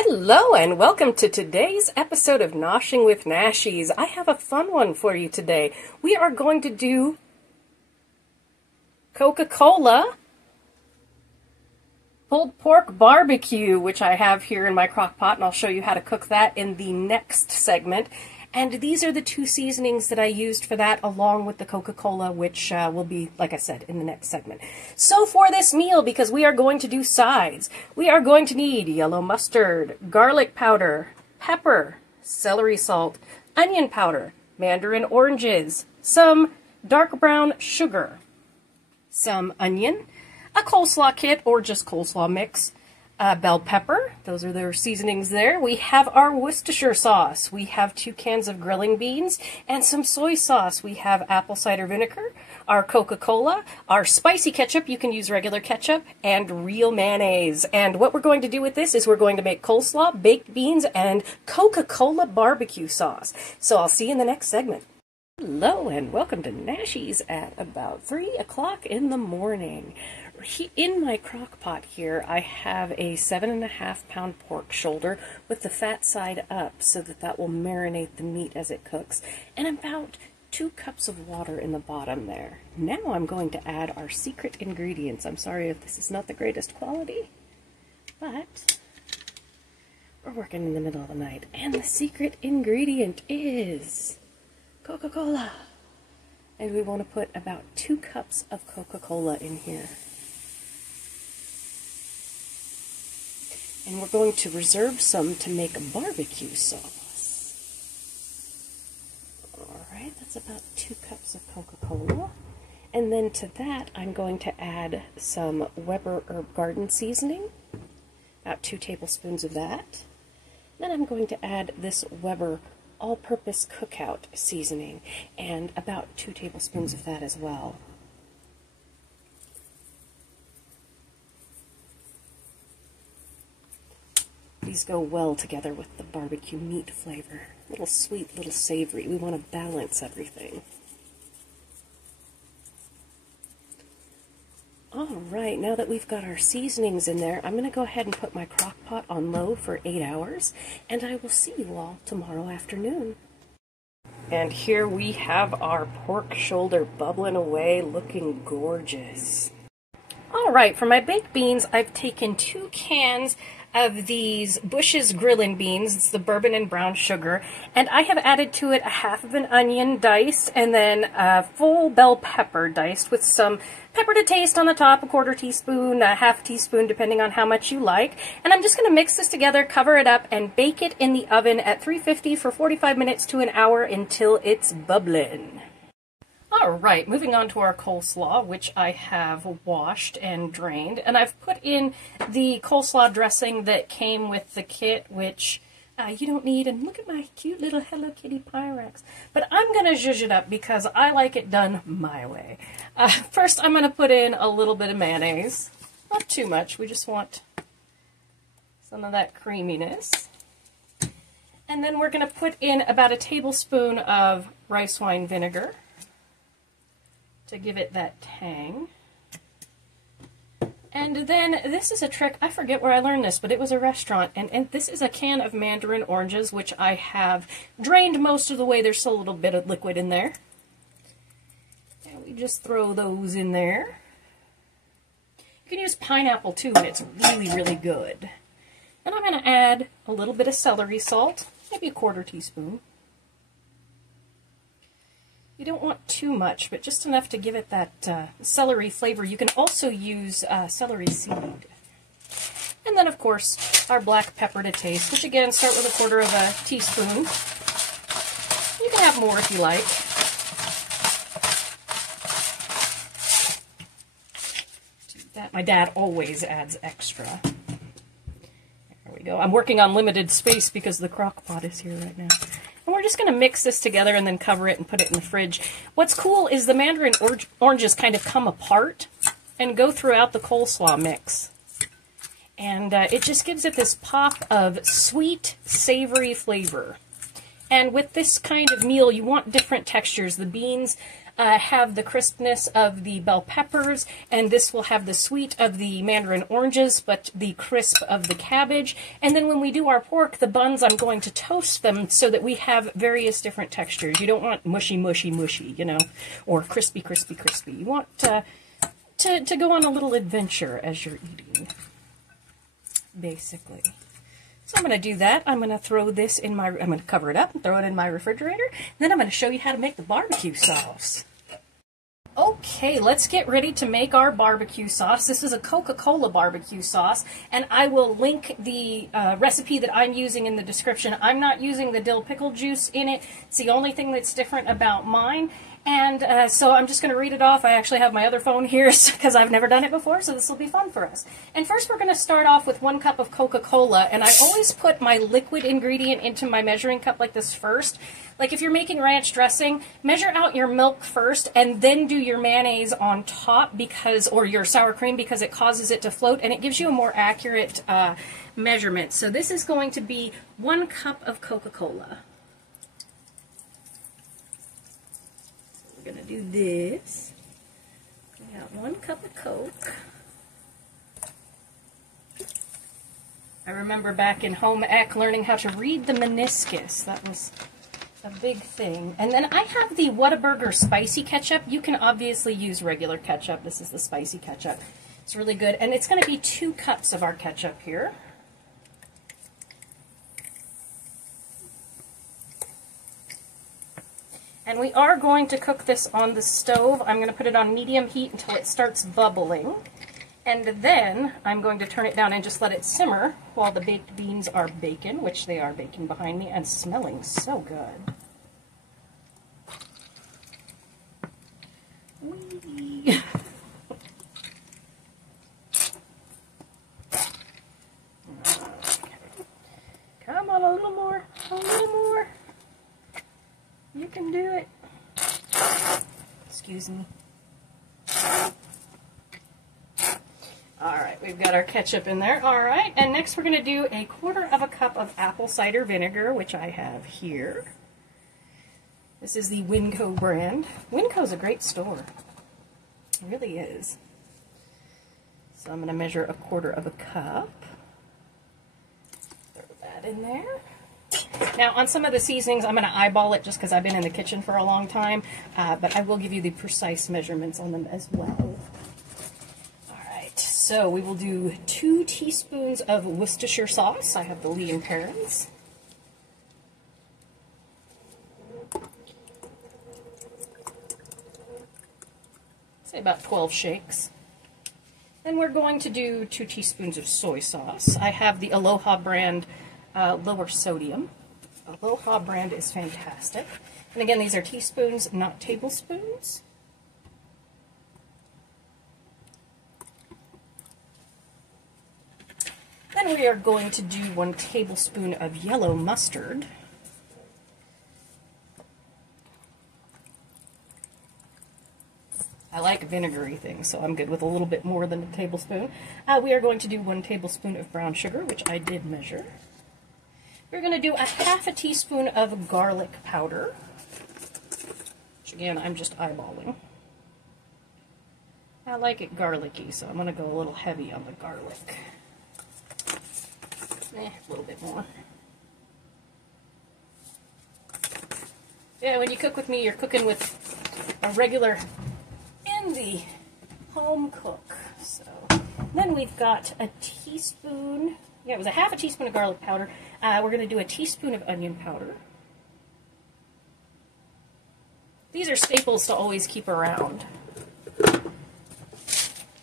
Hello and welcome to today's episode of Noshing with Nashies. I have a fun one for you today. We are going to do Coca-Cola pulled pork barbecue, which I have here in my crock pot, and I'll show you how to cook that in the next segment. And these are the two seasonings that I used for that, along with the Coca-Cola, which will be, like I said, in the next segment. So for this meal, because we are going to do sides, we are going to need yellow mustard, garlic powder, pepper, celery salt, onion powder, mandarin oranges, some dark brown sugar, some onion, a coleslaw kit or just coleslaw mix, bell pepper, those are their seasonings there. We have our Worcestershire sauce. We have 2 cans of grilling beans and some soy sauce. We have apple cider vinegar, our Coca-Cola, our spicy ketchup, you can use regular ketchup, and real mayonnaise. And what we're going to do with this is we're going to make coleslaw, baked beans, and Coca-Cola barbecue sauce. So I'll see you in the next segment. Hello and welcome to Nashies at about 3 o'clock in the morning. In my crock pot here, I have a 7.5-pound pork shoulder with the fat side up so that will marinate the meat as it cooks, and about 2 cups of water in the bottom there. Now I'm going to add our secret ingredients. I'm sorry if this is not the greatest quality, but we're working in the middle of the night, and the secret ingredient is Coca-Cola. And we want to put about 2 cups of Coca-Cola in here. And we're going to reserve some to make a barbecue sauce. Alright, that's about 2 cups of Coca-Cola. And then to that, I'm going to add some Weber Herb Garden seasoning. About 2 tablespoons of that. Then I'm going to add this Weber all-purpose cookout seasoning, and about 2 tablespoons of that as well. These go well together with the barbecue meat flavor. A little sweet, little savory. We want to balance everything. Alright, now that we've got our seasonings in there, I'm going to go ahead and put my crock pot on low for 8 hours, and I will see you all tomorrow afternoon. And here we have our pork shoulder bubbling away, looking gorgeous. Alright, for my baked beans, I've taken 2 cans of these Bush's grilling beans. It's the bourbon and brown sugar, and I have added to it a half of an onion diced, and then a full bell pepper diced with some pepper to taste on the top, a 1/4 teaspoon, a 1/2 teaspoon, depending on how much you like. And I'm just going to mix this together, cover it up, and bake it in the oven at 350 for 45 minutes to an hour until it's bubbling. Alright, moving on to our coleslaw, which I have washed and drained. And I've put in the coleslaw dressing that came with the kit, which you don't need. And look at my cute little Hello Kitty Pyrex. But I'm going to zhuzh it up because I like it done my way. First, I'm going to put in a little bit of mayonnaise. Not too much. We just want some of that creaminess. And then we're going to put in about a tablespoon of rice wine vinegar to give it that tang. And then this is a trick, I forget where I learned this, but it was a restaurant, and this is a can of mandarin oranges, which I have drained most of the way. There's still a little bit of liquid in there. And we just throw those in there. You can use pineapple too, and it's really, really good. And I'm going to add a little bit of celery salt, maybe a 1/4 teaspoon. You don't want too much, but just enough to give it that celery flavor. You can also use celery seed. And then, of course, our black pepper to taste, which again, start with a 1/4 teaspoon. You can have more if you like. That my dad always adds extra. There we go. I'm working on limited space because the crock pot is here right now. And we're just going to mix this together and then cover it and put it in the fridge. What's cool is the mandarin oranges kind of come apart and go throughout the coleslaw mix. And it just gives it this pop of sweet, savory flavor. And with this kind of meal, you want different textures. The beans have the crispness of the bell peppers, and this will have the sweet of the mandarin oranges, but the crisp of the cabbage. And then when we do our pork, the buns, I'm going to toast them so that we have various different textures. You don't want mushy, mushy, mushy, you know, or crispy, crispy, crispy. You want to go on a little adventure as you're eating, basically. So I'm going to do that. I'm going to throw this in my, I'm going to cover it up and throw it in my refrigerator. Then I'm going to show you how to make the barbecue sauce. Okay, let's get ready to make our barbecue sauce. This is a Coca-Cola barbecue sauce, and I will link the recipe that I'm using in the description. I'm not using the dill pickle juice in it. It's the only thing that's different about mine. And so I'm just going to read it off. I actually have my other phone here because I've never done it before, so this will be fun for us. And first we're going to start off with 1 cup of Coca-Cola, and I always put my liquid ingredient into my measuring cup like this first. Like if you're making ranch dressing, measure out your milk first and then do your mayonnaise on top because, or your sour cream, because it causes it to float and it gives you a more accurate measurement. So this is going to be 1 cup of Coca-Cola. We're going to do this. We got 1 cup of Coke. I remember back in home ec learning how to read the meniscus. That was a big thing. And then I have the Whataburger spicy ketchup. You can obviously use regular ketchup. This is the spicy ketchup. It's really good. And it's going to be 2 cups of our ketchup here. And we are going to cook this on the stove. I'm going to put it on medium heat until it starts bubbling. And then I'm going to turn it down and just let it simmer while the baked beans are baking, which they are baking behind me and smelling so good. Whee! Come on, a little more, a little more. You can do it. Excuse me. Alright, we've got our ketchup in there. Alright, and next we're going to do 1/4 cup of apple cider vinegar, which I have here. This is the Winco brand. Winco's a great store. It really is. So I'm going to measure 1/4 cup. Throw that in there. Now, on some of the seasonings, I'm going to eyeball it just because I've been in the kitchen for a long time, but I will give you the precise measurements on them as well. So we will do 2 teaspoons of Worcestershire sauce. I have the Lee & Perrins. Say about 12 shakes. Then we're going to do 2 teaspoons of soy sauce. I have the Aloha brand, lower sodium. Aloha brand is fantastic. And again, these are teaspoons, not tablespoons. Then we are going to do 1 tablespoon of yellow mustard. I like vinegary things, so I'm good with a little bit more than a tablespoon. We are going to do 1 tablespoon of brown sugar, which I did measure. We're going to do 1/2 teaspoon of garlic powder, which again, I'm just eyeballing. I like it garlicky, so I'm going to go a little heavy on the garlic. A little bit more. Yeah, when you cook with me, you're cooking with a regular indie home cook. So then we've got 1 teaspoon. Yeah, it was 1/2 teaspoon of garlic powder. We're going to do 1 teaspoon of onion powder. These are staples to always keep around.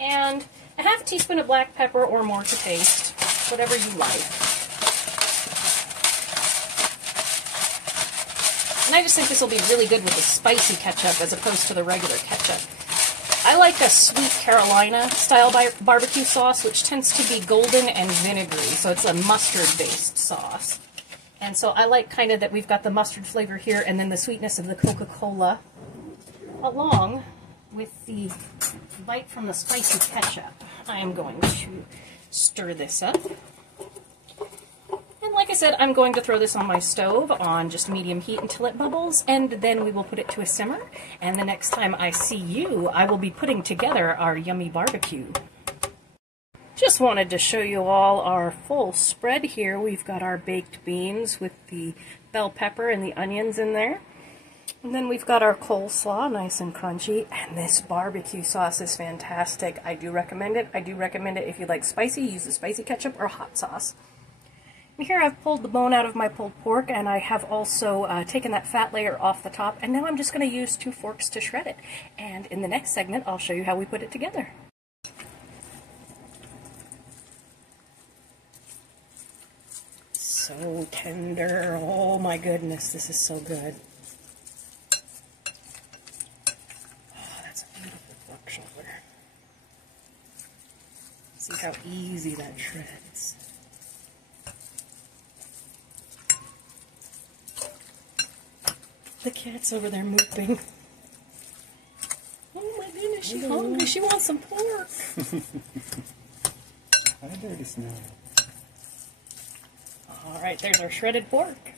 And 1/2 teaspoon of black pepper or more to taste. Whatever you like. And I just think this will be really good with the spicy ketchup as opposed to the regular ketchup. I like a sweet Carolina style barbecue sauce, which tends to be golden and vinegary, so it's a mustard based sauce. And so I like kind of that we've got the mustard flavor here and then the sweetness of the Coca-Cola along with the bite from the spicy ketchup. I am going to stir this up. And like I said, I'm going to throw this on my stove on just medium heat until it bubbles, and then we will put it to a simmer. And the next time I see you, I will be putting together our yummy barbecue. Just wanted to show you all our full spread here. We've got our baked beans with the bell pepper and the onions in there. And then we've got our coleslaw, nice and crunchy, and this barbecue sauce is fantastic. I do recommend it. I do recommend it if you like spicy, use the spicy ketchup or hot sauce. And here I've pulled the bone out of my pulled pork, and I have also taken that fat layer off the top, and now I'm just going to use 2 forks to shred it. And in the next segment, I'll show you how we put it together. So tender. Oh my goodness, this is so good. Oh, that's a beautiful pork shoulder. See how easy that shreds. The cat's over there moving. Oh my goodness, she's hungry. She wants some pork. How dirty smell. Alright, there's our shredded pork.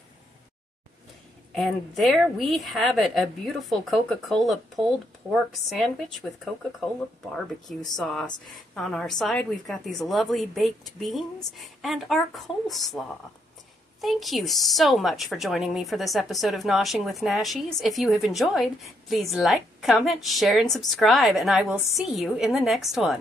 And there we have it, a beautiful Coca-Cola pulled pork sandwich with Coca-Cola barbecue sauce. On our side, we've got these lovely baked beans and our coleslaw. Thank you so much for joining me for this episode of Noshing with Nashies. If you have enjoyed, please like, comment, share, and subscribe, and I will see you in the next one.